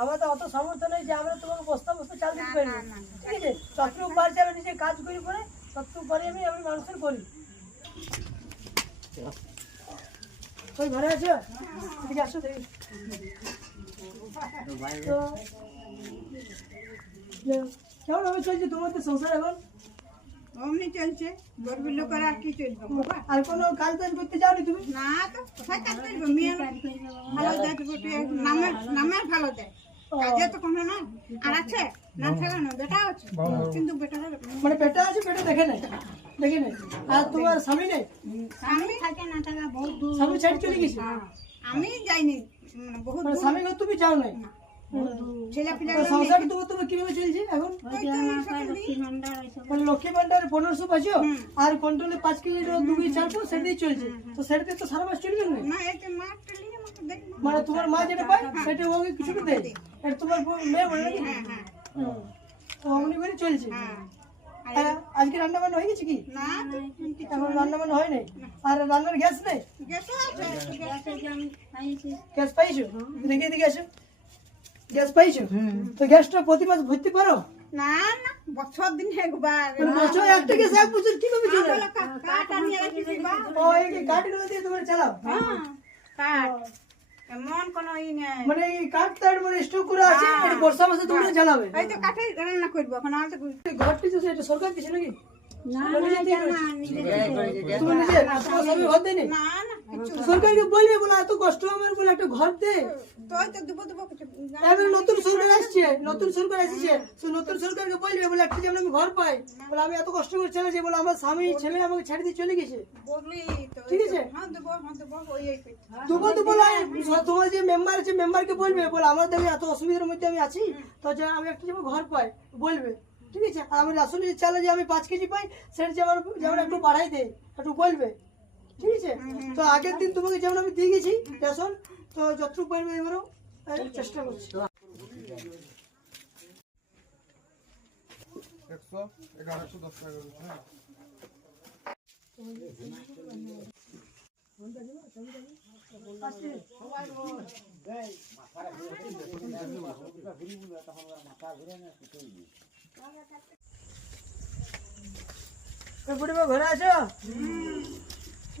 আমার তো অত সামর্থ্য নেই যে আমরা তোমাকে বস্তা বস্তা চাল দিতে পারি না, ঠিক আছে? যতটুকু পারছি আমি নিজে কাজ করি পরে ততটুকু পরে আমি মানুষের করি। ওই ঘরে আছো? এদিকে আসো দেখি। তো কেমন ভাবে চলছে তোমার তো সংসার এখন? অমনি চলছে, গরিবের লোকের আর কি চলবে বাবা? আর কোনো কাজ টাজ করতে যাওনি তুমি? না তো কোথায় কাজ করবো? মেয়ে ভালো দেয় তো বটে, নামের ভালো দেয়, কাজে তো কোনো না। আর আছে না ঠেকানো, বেটা আছে কিন্তু বেটা মানে পেটে আছে, পেটে দেখে নাই, দেখে নাই। আর তোমার স্বামী নেই? স্বামী থাকে না থাকা বহুত দূর। স্বামী ছেড়ে চলে গেছে? আমি যাইনি, বহুত মানে দূর। স্বামী ঘর তুমি যাও নাই? ছেলে পিলা সংসার তোমার কিভাবে চলছে এখন? মানে লক্ষ্মী ভান্ডার 1500 পাচ্ছ আর কন্ট্রোলে 5 কেজি 2 কেজি চাল সেটা দিয়ে চলছে, তো সেটাতে তো সারা মাস চলবে না। না এই মা টেলি আমাকে দেখ। মানে তোমার মা যেটা পায় সেটা ওকে কিছুটা দেয়, এটা তোমার মেয়ে বলে নাকি? তো অমনি করে চলছে। আর আজকে রান্না বান্না হয়ে গেছে কি? না তো এখন রান্না বান্না হয় নাই। আর রান্নার গ্যাস নেই? গেছে আছে, গ্যাস পাইছো? দেখে দিকে আসো, গ্যাস পাইছো? তো গ্যাসটা প্রতি মাস ভর্তি পারো? না না বছর দিন একবার। মানে বছর একটা গ্যাস এক বছর কিভাবে চলে? কাঠ আনিয়ে রেখেছি বা। ও এই যে কাঠগুলো দিয়ে তোমরা চালাও? হ্যাঁ কাঠ এমন কোনো ই নেই। মানে এই কাঠ তার মানে স্টক করে আছে, এটা বর্ষা মাসে তোমরা জ্বালাবে? এই তো কাঠে রান্না করবো এখন। আর তো এই ঘরটি তো এটা সরকার দিছে নাকি? না তুমি নিজে তোমার স্বামী ঘর দেয়নি? না না কিছু সরকারকে বলবে বলে এত কষ্ট আমার বলে একটা ঘর দে। তোই তো দেবো দেবো কিছু। এবার নতুন সরকার আসছে, নতুন সরকার আসছে, তো নতুন সরকারকে বলবে বলে একটা যেমন আমি ঘর পাই, বলে আমি এত কষ্ট করে চলেছি, বলে আমার স্বামী ছেলে আমাকে ছেড়ে দিয়ে চলে গেছে, বললি তো ঠিক আছে? হ্যাঁ দেবো ওই এই করতে। তবুও তো বলে তোমার যে মেম্বার আছে মেম্বারকে বলবে বলে আমার দেখে এত অসুবিধার মধ্যে আমি আছি, তো যে আমি একটা যেমন ঘর পাই বলবে, ঠিক আছে? আর আমি আসলে যে চালে যে আমি 5 কেজি পাই সেটা যেমন যেমন একটু বাড়াই দেয় একটু বলবে, ঠিক আছে? তো আগের দিন তোমাকে যেমন আমি দিয়ে গেছি রেশন, তো যতটুকু পারবে এবারও চেষ্টা করছি। 100, 1110 টাকা করে, হ্যাঁ। বুড়িমা ঘরে আছো?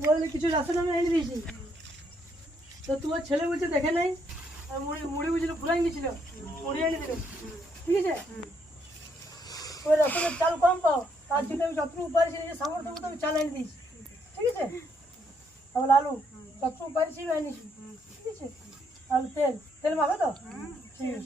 বললে কিছু রাশন আমি এনে দিয়েছি, তো তোমার ছেলে বলছে দেখে নাই, আর মুড়ি মুড়ি বুঝলো ফুরাই গেছিল, মুড়ি এনে দিল, ঠিক আছে? ওই রাশনের চাল কম পাও, তার জন্য আমি যতটুকু পারছি নিজের সামর্থ্য মতো আমি চাল এনে দিয়েছি, ঠিক আছে? তারপর আলু যতটুকু পারছি আমি এনেছি, ঠিক আছে? আর তেল তেল মাখো তো, ঠিক আছে।